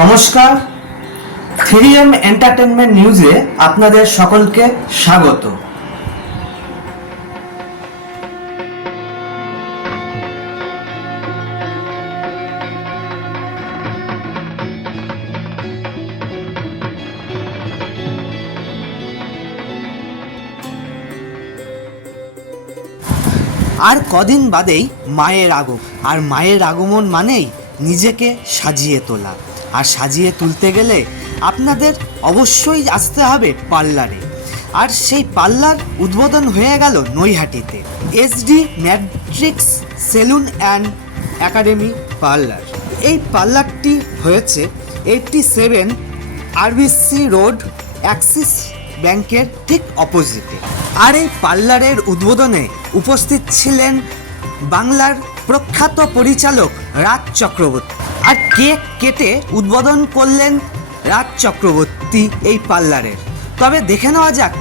নমস্কার। Three entertainment নিউজে আপনাদের সকলকে স্বাগত। আর কদিন বাদেই মায়ের আগমন, আর মায়ের আগমন মানেই নিজেকে সাজিয়ে তোলা। আর সাজিয়ে তুলতে গেলে আপনাদের অবশ্যই আসতে হবে পার্লারে। আর সেই পার্লার উদ্বোধন হয়ে গেল নৈহাটিতে। SD matrix salon and academy parlour. এই পার্লারটি হয়েছে eighty seven RBC road Axis ব্যাংকের ঠিক অপোজিটে। আর এই পার্লারের উদ্বোধনে উপস্থিত ছিলেন বাংলার প্রখ্যাত পরিচালক রাজ চক্রবর্তী। আর কেক কেটে উদ্বোধন করলেন রাজ চক্রবর্তী এই পার্লারের তবে দেখে নেওয়া যাক,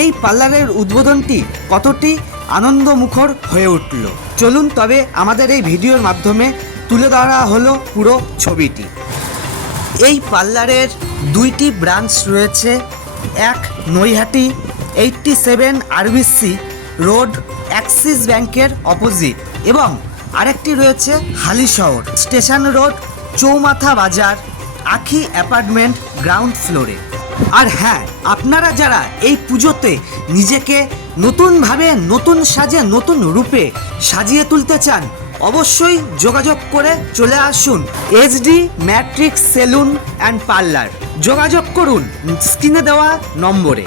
এই পার্লারের উদ্বোধনটি কতটি আনন্দমুখর হয়ে উঠল। চলুন তবে আমাদের এই ভিডিওর মাধ্যমে তুলে ধরা হলো পুরো ছবিটি। এই পার্লারের দুইটি ব্রাঞ্চ রয়েছে, এক Naihati eighty seven RBC road Axis ব্যাংকের অপোজিট এবং আরেকটি রয়েছে হালিশহর স্টেশন রোড, চৌমাথা বাজার, আখি অ্যাপার্টমেন্ট গ্রাউন্ড ফ্লোরে। আর হ্যাঁ আপনারা যারা এই পুজোতে নিজেকে নতুনভাবে নতুন সাজে নতুন রূপে সাজিয়ে তুলতে চান, অবশ্যই যোগাযোগ করে চলে আসুন HD matrix salon and parlour. যোগাযোগ করুন, স্ক্রিনে দেওয়া নম্বরে।